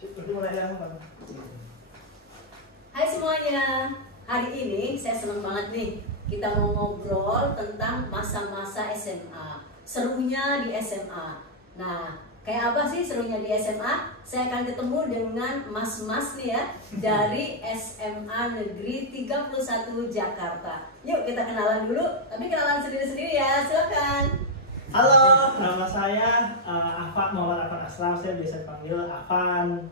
Hai semuanya, hari ini saya senang banget nih. Kita mau ngobrol tentang masa-masa SMA, serunya di SMA. Nah, kayak apa sih serunya di SMA? Saya akan ketemu dengan mas-mas nih ya, dari SMA Negeri 31 Jakarta. Yuk kita kenalan dulu, tapi kenalan sendiri-sendiri ya, silakan. Halo, nama saya Afan, Muhammad Afan Aslam, saya biasa dipanggil Afan.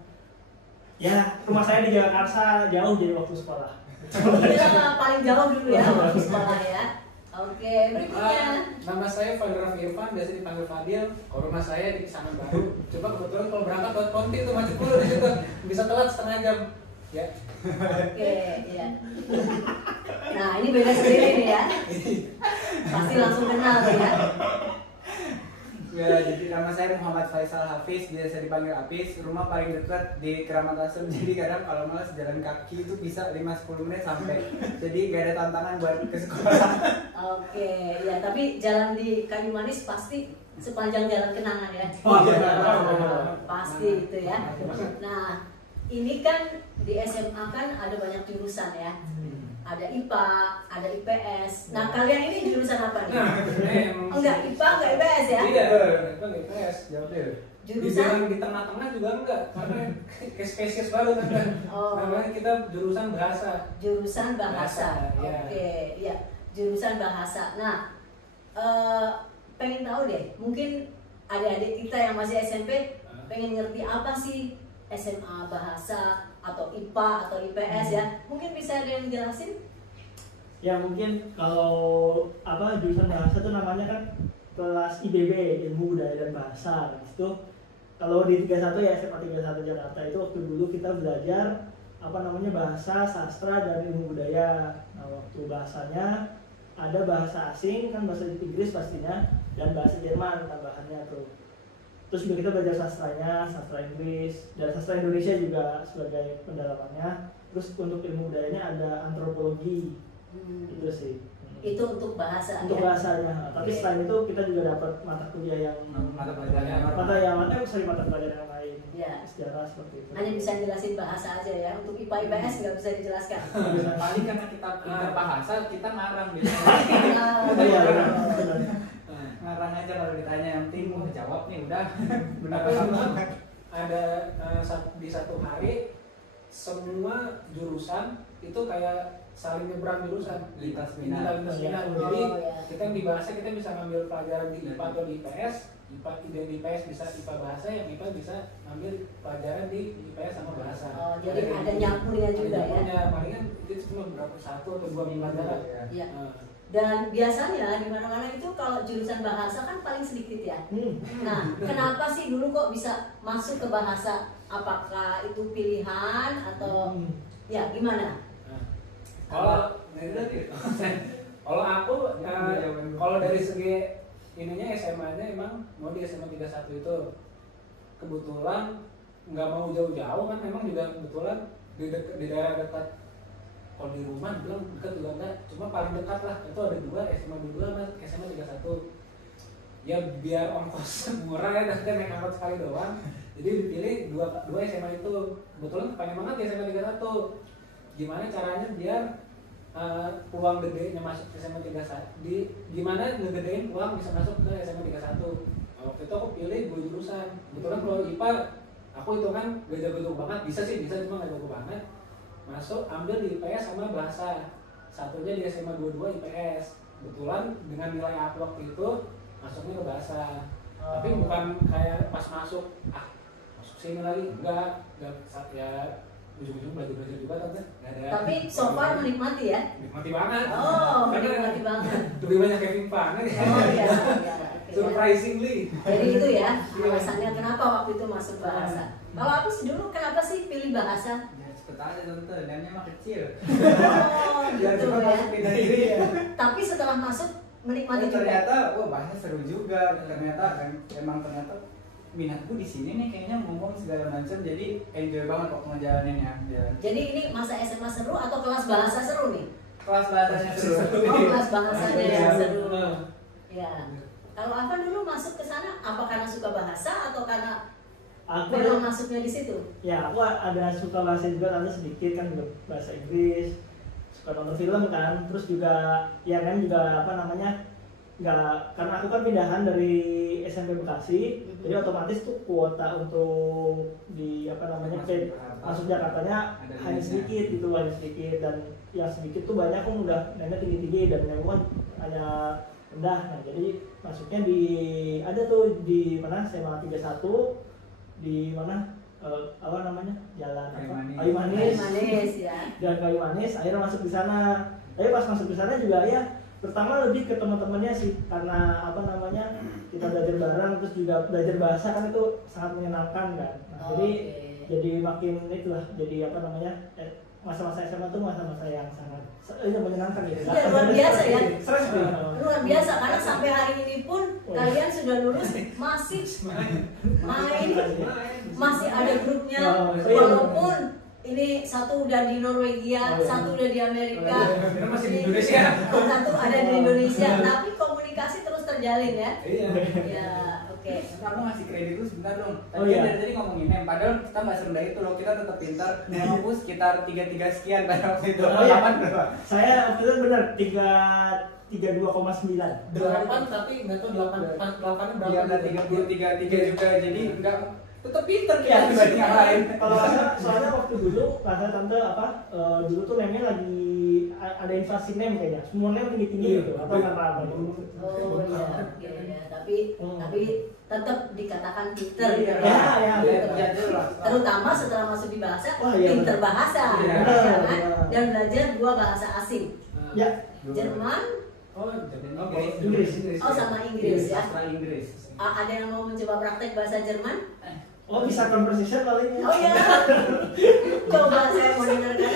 Ya, rumah saya di Jakarta, jauh jadi waktu sekolah. Kita paling jauh dulu ya waktu sekolah ya. Oke, berikutnya. Nama saya Fadil Raffi Irfan, biasa dipanggil Fadil. Kalau rumah saya di Pisangan Baru. Coba kebetulan kalau berangkat ke Ponti itu macet dulu di situ, bisa telat setengah jam. Ya. Oke, ya. Nah, ini beda sendiri nih ya. Pasti langsung kenal ya. Ya, jadi nama saya Muhammad Faisal Hafiz, biasa dipanggil Hafiz. Rumah paling dekat di Keramat Asem, jadi kadang kalau malas jalan kaki itu bisa 5-10 menit sampai. Jadi gak ada tantangan buat ke sekolah. Oke, ya tapi jalan di Kayu Manis pasti sepanjang jalan kenangan ya. Oh, iya. Pasti itu ya. Nah, ini kan di SMA kan ada banyak jurusan ya. Ada IPA, ada IPS. Nah, kalian ini jurusan apa nih? Enggak IPA, enggak IPS ya? Tidak, bukan IPS, jawab deh. Jurusan Di tengah-tengah juga enggak, karena spesies baru kan. Oh. Namanya kita jurusan bahasa. Jurusan bahasa. Bahasa, ya. Oke, ya. Jurusan bahasa. Nah, pengen tahu deh, mungkin adik-adik kita yang masih SMP pengen ngerti apa sih SMA bahasa atau IPA atau IPS ya. Mungkin bisa ada yang jelasin? Ya mungkin kalau jurusan bahasa itu namanya kan kelas IBB, Ilmu Budaya dan Bahasa. Nah, itu kalau di 31 ya SMA 31 Jakarta itu waktu dulu kita belajar bahasa, sastra dan ilmu budaya. Nah, waktu bahasanya ada bahasa asing kan, bahasa Inggris pastinya, dan bahasa Jerman tambahannya tuh. Terus juga kita belajar sastranya, sastra Inggris dan sastra Indonesia juga sebagai pendalamannya. Terus untuk ilmu budayanya ada antropologi, itu sih. Itu untuk bahasa Untuk ya? bahasanya. Tapi selain itu kita juga dapat mata kuliah yang Mata pelajaran yang mata pelajaran yang lain. Ya. Sejarah seperti itu. Hanya bisa jelasin bahasa aja ya. Untuk IPA IPS nggak bisa dijelaskan. paling karena kita pintar bahasa, kita ngarang gitu. Iya, benar. Ngarang aja kalau ditanya, yang penting mau jawab nih udah. Tapi memang ada di satu hari semua jurusan itu kayak saling nyebrang jurusan, Lintas minat. lintas minat. Oh, Jadi ya. kita di bahasa kita bisa ngambil pelajaran di IPA atau di IPS. Di IPS bisa IPA bahasa, yang IPA bisa ngambil pelajaran di IPS sama bahasa. Oh, jadi ada nyampurnya juga ya? Palingan itu cuma berapa, 1 atau 2 pelajaran. Iya. Nah, Dan biasanya di mana-mana itu kalau jurusan bahasa kan paling sedikit ya. Nah, kenapa sih dulu kok bisa masuk ke bahasa? Apakah itu pilihan atau ya gimana? Kalau kalau aku kalau dari segi ininya SMA-nya emang mau di SMA 31 itu kebetulan nggak mau jauh-jauh kan, memang juga kebetulan di daerah dekat. Kalau di rumah bilang dekat juga enggak, cuma paling dekat lah itu ada 2, SMA 22 sama SMA 31. Ya biar ongkos murah ya, nanti naik angkot sekali doang. Jadi dipilih dua SMA itu. Kebetulan pengen banget di SMA 31. Gimana caranya biar peluang gedenya masuk ke SMA 31, gimana ngegedein peluang bisa masuk ke SMA 31. Nah, waktu itu aku pilih 2 jurusan. Kebetulan kalau IPA aku itu kan gak jago banget, bisa cuma gak jago banget. Masuk ambil di IPS sama bahasa, satunya di SMA 22 IPS. Kebetulan dengan nilai aku waktu itu masuknya ke bahasa. Tapi bukan kayak pas masuk masuk sini lagi, enggak ya, ujung-ujung belajar juga tante. Tapi so far menikmati ya? Menikmati banget. Oh, menikmati banget. Lebih banyak Kevin Pan. Oh iya. Surprisingly. Jadi itu ya alasannya kenapa waktu itu masuk bahasa. Kalau aku sih dulu kenapa sih pilih bahasa? Ya cepet aja tante, dan emang kecil. Oh gitu Cepat ya. masuk pindah diri ya. Tapi setelah masuk menikmati juga. Ternyata, wah bahasa seru juga. Ternyata minatku di sini nih, kayaknya ngomong segala macam, jadi enjoy banget waktu ngejalaninnya. Ya. Jadi ini masa SMA seru atau kelas bahasa seru nih? Kelas bahasanya seru. Oh, kelas bahasanya yang seru. Nah. Ya. Kalau Afan dulu masuk ke sana apa karena suka bahasa atau karena Aku memang masuknya di situ. Ya, aku ada suka bahasa juga, ada sedikit kan juga bahasa Inggris, suka nonton film kan, terus juga ya kan juga apa namanya, nggak, karena aku kan pindahan dari SMP Bekasi, jadi otomatis tuh kuota untuk di apa namanya masuk Jakartanya hanya sedikit gitu, hanya sedikit, dan yang sedikit tuh banyak kan udah nanya tinggi dan yang kan hanya rendah. Nah jadi masuknya di ada tuh di mana SMA 31 di mana apa namanya jalan Kayu Manis ya. Jalan Kayu Manis, akhirnya masuk di sana. Tapi pas masuk di sana juga ya pertama lebih ke teman-temannya sih, karena apa namanya kita belajar bareng, terus juga belajar bahasa kan itu sangat menyenangkan kan. Nah, jadi makin itulah, jadi apa namanya masa-masa SMA tuh masa-masa yang sangat menyenangkan gitu. Ya, luar biasa ya. Stres tuh. Luar biasa karena sampai hari ini pun kalian sudah lulus masih main, masih ada grupnya, walaupun ini satu udah di Norwegia, satu udah di Amerika, masih di Indonesia, satu ada di Indonesia, tapi komunikasi terus terjalin ya. Iya. Ya, oke. Aku ngasih kredit dulu sebentar dong. Oh, iya. Dari tadi ngomongin meme, padahal kita nggak serendah itu loh, kita tetap pintar. Aku sekitar 33 sekian pada waktu itu. Oh, iya. 8 berapa? Saya waktu itu benar 32,9. 8 tapi nggak tahu 8 berapa. Iya benar 33 juga, jadi nggak tetap pintar Ya, kita dibanding yang lain. kalau soalnya waktu dulu kata tante apa dulu tuh name-nya lagi ada inflasi name kayaknya, semua name tinggi-tinggi gitu atau karena apa gitu. Oh iya, tapi tetap dikatakan pinter. Ya. Terutama setelah masuk di bahasa, Wah, iya, pinter bahasa, Iya. ya kan? Dan belajar 2 bahasa asing, Ya, Jerman, Oh, jadi Inggris. oh sama Inggris ya. Sastra Inggris. Ada yang mau mencoba praktek bahasa Jerman? oh bisa conversation paling. Oh ya, coba saya mau dengarkan.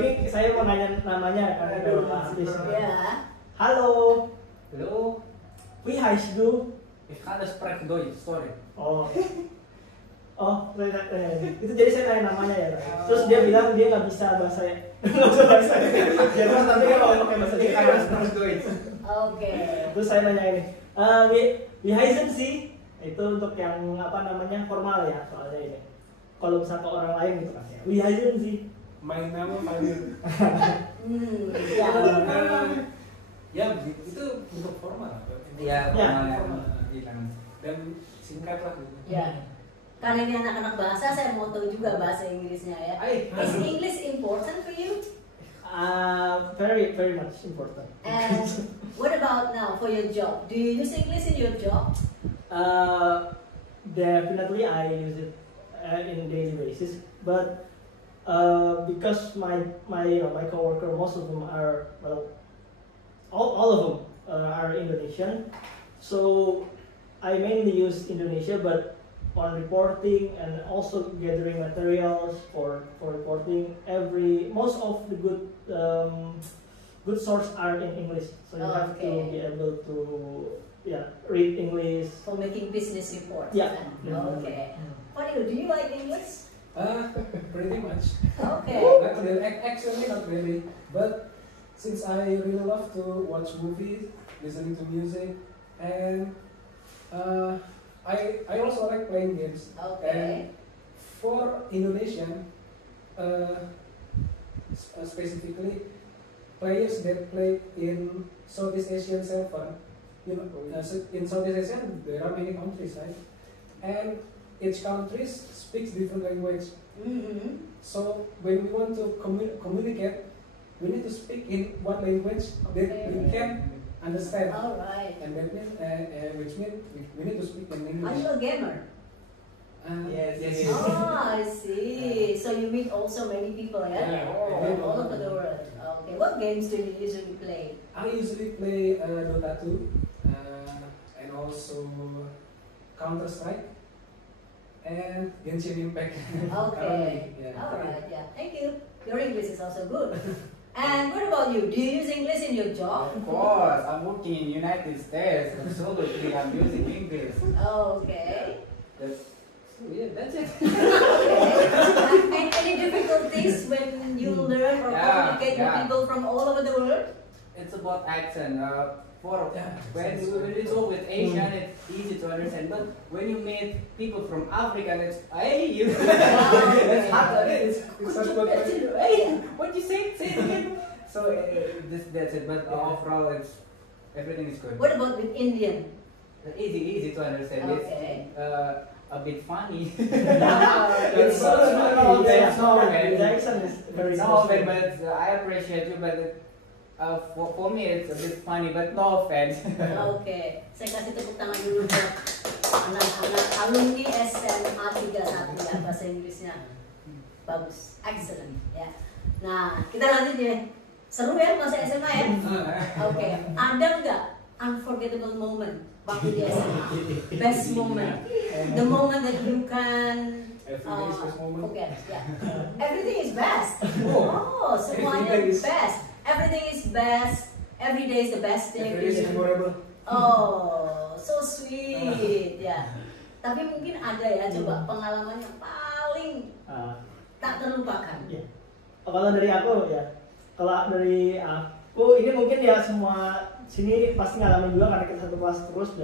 Ini saya mau nanya namanya karena udah habis. Ya. Halo, Halo, wie heißt du? ich kann das sprechen Deutsch, sorry. Itu jadi saya tanya namanya ya. Terus dia bilang dia nggak bisa bahasa Jerman, tapi dia mau pakai bahasa Ich kann das Jerman. Deutsch. Oke. Terus saya nanya ini, wie heißen Sie? Itu untuk yang apa namanya formal ya soalnya ini. Kalau misalnya ke orang lain gitu kan ya. Wie heißen Sie? main nama paling Ya. ya begitu itu untuk formal. Iya, formal. bilang. Dan singkat lah gitu. Ya. Karena ini anak-anak bahasa, saya mau tahu juga bahasa Inggrisnya ya. Is English important for you? Very very much important. And what about now for your job? Do you use English in your job? Definitely I use it in a daily basis, but because my coworker, most of them are all of them are Indonesian, so I mainly use Indonesia, but on reporting and also gathering materials for reporting, most of the good source are in English, so you have to be able to read English for making business reports. Yeah. Kan? Okay. What do you like English? Pretty much. Okay. Not really, actually not really, but since I really love to watch movies, listening to music, and I also like playing games. Okay. And for Indonesian, specifically, players that play in Southeast Asian server, in Southeast Asia there are many countries, right? And each country speaks different language. Mm-hmm. So when we want to communicate, we need to speak in one language that we can understand. All right. And that means, which means we need to speak in Are English. you a gamer? Yes. Oh, I see. So you meet also many people, Yeah. all over the world. Okay. What games do you usually play? I usually play Dota 2 and also Counter Strike and Genshin Impact. Okay. Yeah. All right. Yeah. Thank you. Your English is also good. And what about you? Do you use English in your job? Of course, I'm working in United States. Absolutely, I'm using English. Okay. That's it. Okay. And any difficulties when you learn or communicate with people from all over the world? It's about accent. Yeah. When you talk with Asian, understand. But when you meet people from Africa, that's hey you. Wow, That's okay. hard. It's It's hey, what you say? Say it again. So that's it. But overall, everything is good. What about with Indian? Easy to understand. Okay. It's a bit funny. It's so no, it's no the accent is very no, special. but I appreciate you. But for me, it's a bit funny. But no offense. Oke, saya kasih tepuk tangan dulu buat anak-anak alumni SMA 31 ya, bahasa Inggrisnya bagus, excellent ya. Nah, kita lanjut ya. Seru ya masa SMA ya? Oke, ada nggak unforgettable moment waktu di SMA? Best moment, the moment that you can Every day is best moment. forget. Ya, everything is best. Oh, Semuanya everything is- best. Everything is best. Every day is the best day. Every day is memorable. Oh, so sweet ya. Tapi mungkin ada ya, coba pengalaman yang paling tak terlupakan. Ya. Kalau dari aku ya, kalau dari aku ini mungkin ya semua sini pasti ngalamin juga karena kita satu kelas terus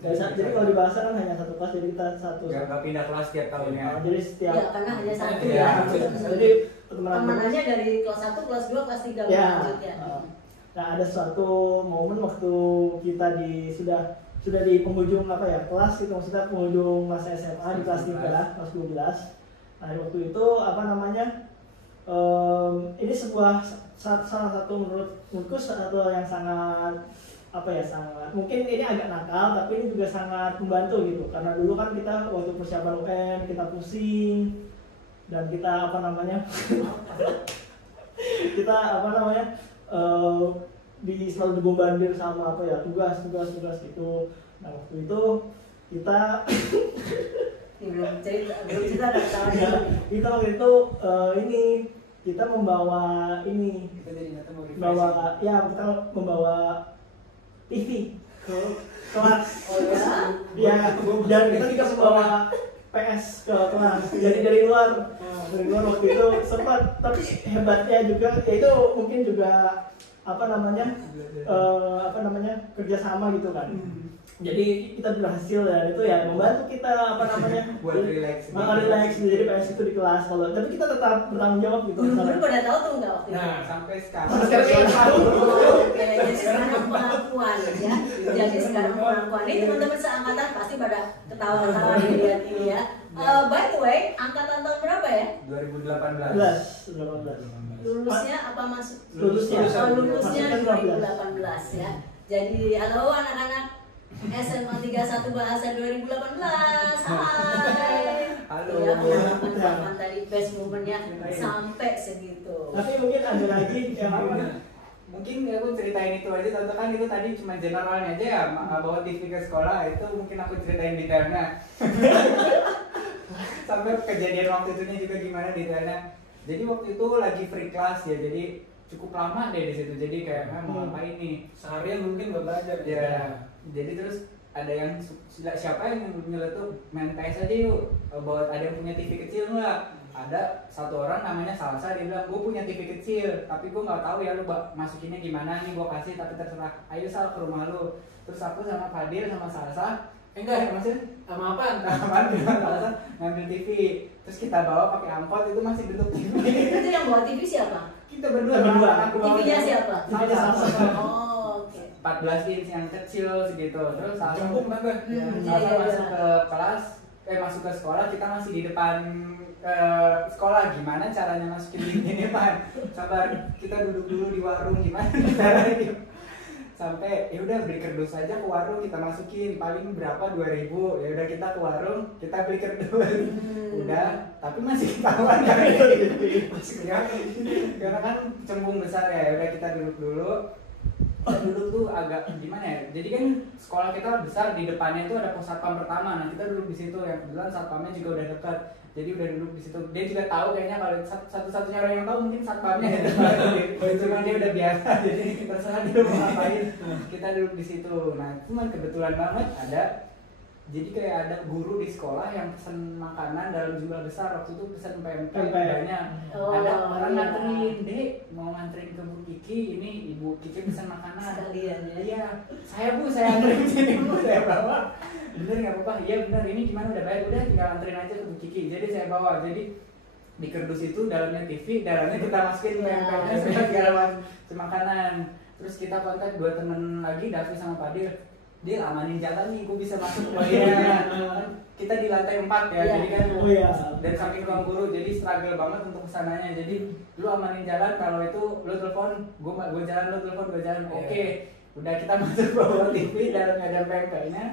jadi kalau di bahasa kan hanya satu kelas, jadi kita satu. Gak pindah kelas tiap tahunnya. Jadi setiap Ya, karena hanya satu Iya. ya. jadi teman-teman Temenannya dari kelas 1, kelas 2, kelas 3 ya. lanjut ya. Nah, ada suatu momen waktu kita sudah di penghujung kelas itu, maksudnya penghujung masa SMA di kelas 3, kelas 12. Nah, waktu itu ini salah satu menurutku satu yang sangat sangat mungkin ini agak nakal tapi ini juga sangat membantu gitu, karena dulu kan kita waktu persiapan UN kita pusing dan kita kita selalu dibombardir sama tugas gitu. Nah, waktu itu kita Ini belum cerita ada ketawa ya, dulu. kita waktu itu kita membawa Kita jadi nyata mau kita membawa TV ke kelas. Oh ya? Ya, dan kita juga membawa PS ke kelas. Jadi dari luar waktu itu sempat, tapi hebatnya juga itu mungkin juga kerjasama gitu kan. Jadi kita berhasil dan itu ya membantu kita Buat relax. relax jadi PS itu di kelas. Tapi kita tetap bertanggung jawab gitu. Guru-guru pada tahu tuh nggak waktu itu? Nah, Sampai sekarang. Oke, jadi sekarang pengakuan ya. Jadi sekarang pengakuan ini teman-teman seangkatan pasti pada ketawa-ketawa dilihat ini ya. By the way, angkatan tahun berapa ya? 2018. 18. Lulusnya apa masuk? Lulusnya. Lulusnya Masuknya 2018 ya. Jadi halo anak-anak SMA 31 Bahasa 2018. Hai. Halo. Ya, pengalaman tadi best momennya sampai segitu. Tapi mungkin ada lagi yang Mungkin aku ceritain itu aja, contoh kan itu tadi cuma generalnya aja ya, bawa TV ke sekolah, itu mungkin aku ceritain detailnya. Sampai kejadian waktu itunya juga gimana detailnya. Jadi waktu itu lagi free class ya, jadi cukup lama deh di situ. Jadi kayak mau ngapain nih? seharian mungkin nggak belajar. Ya, jadi terus ada yang siapa yang nyeletuk main PS aja yuk, bawa ada yang punya TV kecil nggak? Ada satu orang namanya Salsa, dia bilang gue punya TV kecil tapi gue nggak tahu ya lu masukinnya gimana nih, gue kasih tapi terserah, ayo Sal ke rumah lu. Terus aku sama Fadil sama Salsa enggak maksudnya Sama apaan? Salsa ngambil TV, terus kita bawa pakai angkot, itu masih bentuk TV. Itu yang bawa TV siapa? Kita berdua. Kita berdua. TV-nya siapa? TV-nya Salsa. Oh, oke. 14 inch yang kecil segitu. Terus Salsa Jemput tante. Salsa masuk ke kelas, masuk ke sekolah, kita masih di depan sekolah. Gimana caranya masukin ini Pak? Sabar, kita duduk dulu di warung, gimana caranya? Sampai ya udah beli kerdus aja ke warung, kita masukin paling berapa 2.000. Ya udah kita ke warung, kita beli kerdus. Udah, tapi masih ketahuan kan. Karena kan cembung besar ya. Udah kita duduk dulu. Kita duduk tuh agak gimana ya? Jadi kan sekolah kita besar, di depannya itu ada pos satpam pertama. Nah, kita duduk di situ, yang kebetulan satpamnya juga udah dekat. Jadi udah duduk di situ. Dia juga tahu kayaknya kalau satu-satunya orang yang tahu mungkin satpamnya. Cuma dia udah biasa. Jadi terserah dia mau ngapain. Kita duduk di situ. Nah, cuman kebetulan banget ada, jadi kayak ada guru di sekolah yang pesen makanan dalam jumlah besar. Waktu itu pesen PMP banyak. Oh, Ada orang iya. nganterin, Dek mau nganterin ke Bu Kiki, ini Ibu Kiki pesen makanan. Sekalian ya. Iya, saya Bu, saya anterin sini Bu, saya bawa. bener nggak apa-apa, iya bener, ini gimana udah bayar, udah tinggal anterin aja ke Bu Kiki. Jadi saya bawa, jadi di kardus itu dalamnya TV, dalamnya kita masukin pempeknya segala macam makanan. Terus kita kontak 2 temen lagi, Davi sama Fadil, dia amanin jalan nih, gue bisa masuk ke kita di lantai 4 ya, jadi kan dari samping ruang guru, jadi struggle banget untuk kesananya. Jadi lu amanin jalan, kalau itu lu telepon, gue jalan, lu telepon, gue jalan. Oke, udah kita masuk bawa TV, dalamnya ada pempeknya.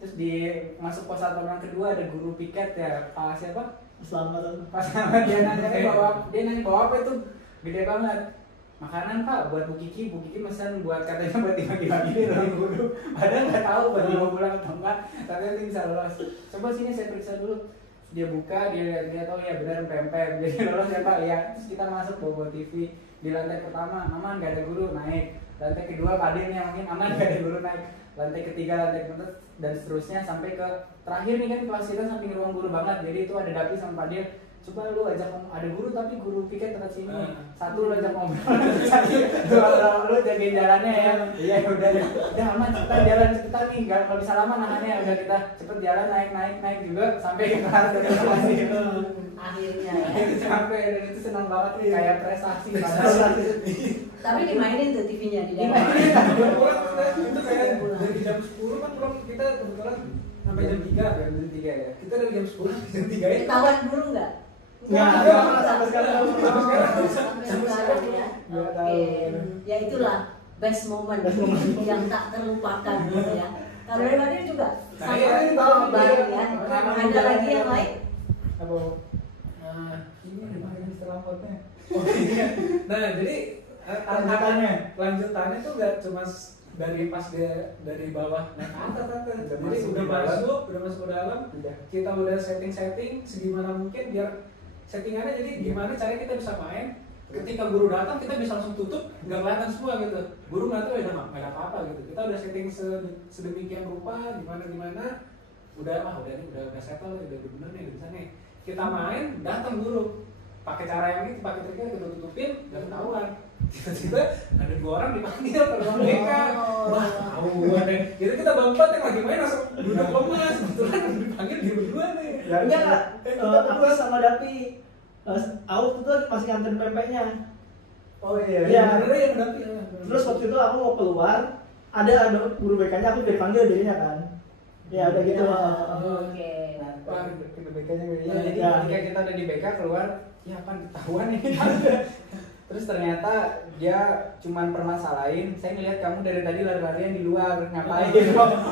Terus di masuk pos satpam yang kedua ada guru piket ya, Pak siapa? Pas sama dia nanya bawa apa itu, gede banget. Makanan Pak, buat Bu Kiki pesan buat katanya buat dibagi-bagi di ruang guru. Padahal nggak tahu buat dibawa pulang atau enggak, tapi nanti bisa lolos. Coba sini saya periksa dulu. Dia buka, dia lihat, oh ya benar pempek. Jadi lolos ya Pak, ya. Terus kita masuk bawa TV di lantai pertama, aman nggak ada guru, naik. Lantai kedua Padilnya mungkin aman nggak ada guru, naik. Lantai ketiga, lantai keempat dan seterusnya sampai ke terakhir nih kan kelas kita samping ruang guru banget. Jadi itu ada Dapi sama Padil. Coba lu ajak ngomong, ada guru tapi guru piket dekat sini. Satu lu ajak ngobrol, lu jagain jalannya ya. Iya udah aman, cepetan jalan cepetan nih, kalau bisa lama nahannya. Udah kita cepet jalan naik juga sampai ke kelas dari masih akhirnya sampai, dan itu senang banget nih, kayak prestasi. Tapi dimainin tuh TV-nya di dalam. Itu kayak dari jam 10 kan pulang kita kebetulan sampai jam 3 ya. Kita dari jam 10 sampai jam 3 ya. Ketahuan guru nggak? Sampai sekarang. Sampai sekarang ya. Oke. Ya itulah best moment yang tak terlupakan gitu ya. Kalau dari Fadil juga sama bareng ya. Ada lagi yang lain? Apa? Ini dimana setelah potnya? Nah jadi lanjutannya tuh nggak cuma dari pas dia dari bawah naik ke atas tante. Jadi udah masuk ke dalam, kita udah setting segimana mungkin biar settingannya, jadi gimana caranya kita bisa main. Ketika guru datang kita bisa langsung tutup, nggak kelihatan semua gitu. Guru nggak tahu ya nggak ada apa-apa gitu. Kita udah setting sedemikian rupa, gimana udah nih udah settle, udah bener nih, udah bisa nih. Kita main, datang guru pakai cara yang itu, pakai triknya kita tutupin, nggak ketahuan. Tiba-tiba ada 2 orang dipanggil ke ruang BK. Wah, ketahuan deh. Itu kita berempat yang lagi main langsung duduk lemas. Kebetulan dipanggil di berdua nih. Ya enggak, aku sama Dapi Aku tuh masih nganterin pempeknya. Oh iya. Ya. Yang Dapi. Terus waktu itu aku mau keluar, ada guru BK-nya, aku dipanggil dirinya kan. Ya udah gitu. Oke. Nah, ke BK-nya jadi ketika kita udah di BK keluar, ya apa ketahuan ini. Terus ternyata dia cuman permasalahin, saya ngeliat kamu dari tadi lari-larian di luar, ngapain?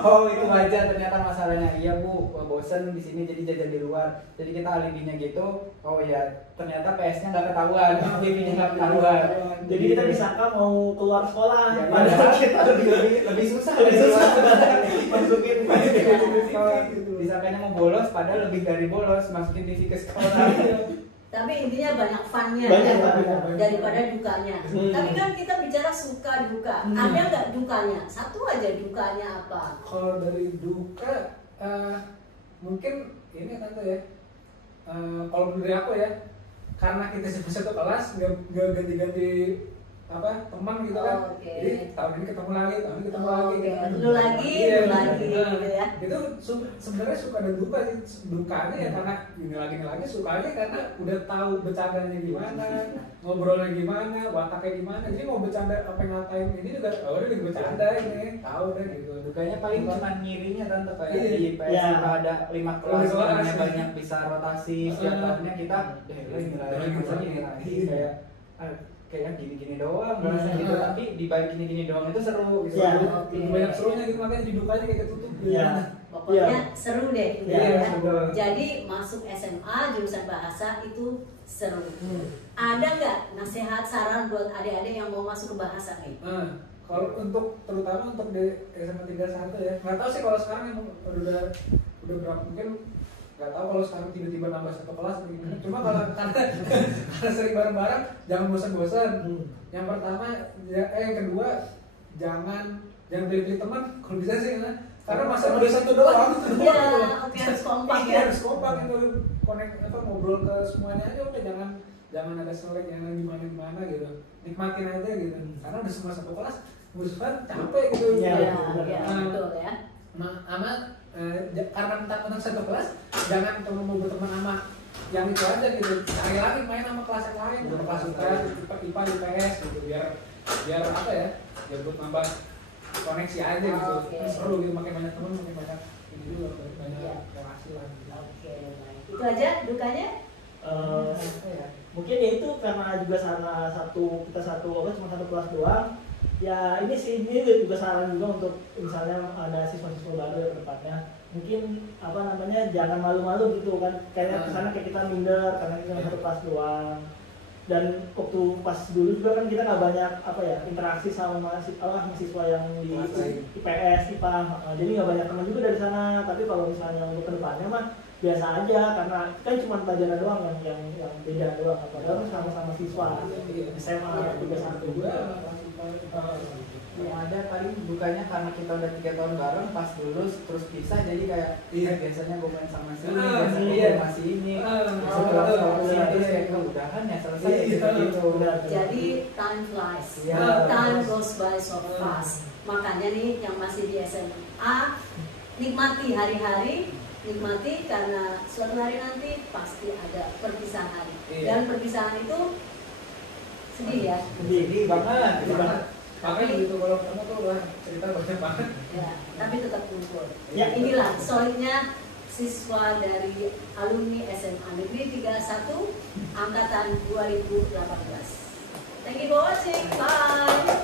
Oh itu aja ternyata masalahnya. Iya Bu, bosen di sini jadi jajan di luar. Jadi kita alibinya gitu. Oh ya, ternyata PS-nya nggak ketahuan, TV-nya nggak ketahuan. Jadi kita disangka mau keluar sekolah, Ya, padahal kita lebih susah. masukin Disangkanya mau bolos, padahal lebih dari bolos, masukin TV ke sekolah. Tapi intinya banyak fun-nya daripada dukanya. Tapi kan kita bicara suka duka. Ada nggak dukanya? Satu aja dukanya apa? Kalau dari duka, mungkin ini tante ya. Kalau dari aku ya, karena kita satu kelas nggak ganti-ganti teman gitu kan. Jadi tahun ini ketemu lagi, gitu. Lu lagi gitu ya. Itu sebenarnya suka dan duka sih. Dukanya ya karena ini lagi sukanya karena udah tahu bercandanya gimana, ngobrolnya gimana, wataknya gimana. Jadi mau bercanda apa yang ngatain ini juga udah bercanda ini, tahu deh gitu. Dukanya paling cuma ngirinya tante kayak Iya. di PS kita ada 5 kelas, banyak bisa rotasi setiap tahunnya kita lagi kayak gini-gini doang, gitu. Tapi dibalik gini-gini doang itu seru gitu. Banyak serunya gitu, makanya di dukanya kayak ketutup gitu. Pokoknya seru deh gitu ya. Betul. Jadi masuk SMA jurusan bahasa itu seru. Ada nggak nasihat saran buat adik-adik yang mau masuk ke bahasa nih? Kalau terutama untuk di SMA 31 ya, nggak tahu sih kalau sekarang yang udah berapa, mungkin nggak tahu kalau sekarang tiba-tiba nambah 1 kelas atau gimana. Cuma karena sering bareng-bareng, jangan bosan-bosan. Yang pertama, yang kedua, jangan beli teman. Kalau bisa sih, karena masa udah 1 doang. Iya, harus kompak ya. Harus kompak itu ngobrol ke semuanya aja, udah jangan ada selek yang gimana gitu. Nikmatin aja gitu. Karena udah semua 1 kelas, bosan, capek gitu. Iya, betul ya. karena mentang satu kelas, jangan cuma mau berteman sama yang itu aja gitu. Cari lagi main sama kelas yang lain, sama kelas UTS, IPA, IPS gitu, biar apa ya? Biar buat nambah koneksi aja gitu. Seru gitu, makin banyak teman, makin banyak ini juga, banyak relasi lah. Gitu. Oke, baik. Itu aja dukanya? Mungkin ya itu karena juga kita cuma satu kelas doang. Ya ini sih, ini juga saran juga untuk misalnya ada siswa-siswa baru yang depannya, mungkin jangan malu-malu gitu kan, kayaknya kesana kayak kita minder karena kita satu kelas doang. Dan waktu pas dulu juga kan kita nggak banyak interaksi sama mahasiswa yang di IPS, IPA, jadi nggak banyak teman juga dari sana. Tapi kalau misalnya untuk kedepannya mah biasa aja, karena kan cuma pelajaran doang yang beda doang, padahal sama-sama siswa SMA 31 juga. Yang ada paling bukannya karena kita udah 3 tahun bareng, pas lulus terus pisah, jadi kayak biasanya gue main sama sini, biasanya gue masih ini, setelah terus kayak udahan ya selesai gitu. Jadi time flies, time goes by so fast. Makanya nih yang masih di SMA, nikmati hari-hari, nikmati karena suatu hari nanti pasti ada perpisahan. Dan perpisahan itu sedih ya. Sedih banget. Makanya gitu kalau kamu tuh udah cerita banyak banget. Ya, tapi tetap kumpul. Ya, inilah solidnya siswa dari alumni SMA Negeri 31 angkatan 2018. Thank you for watching. Bye.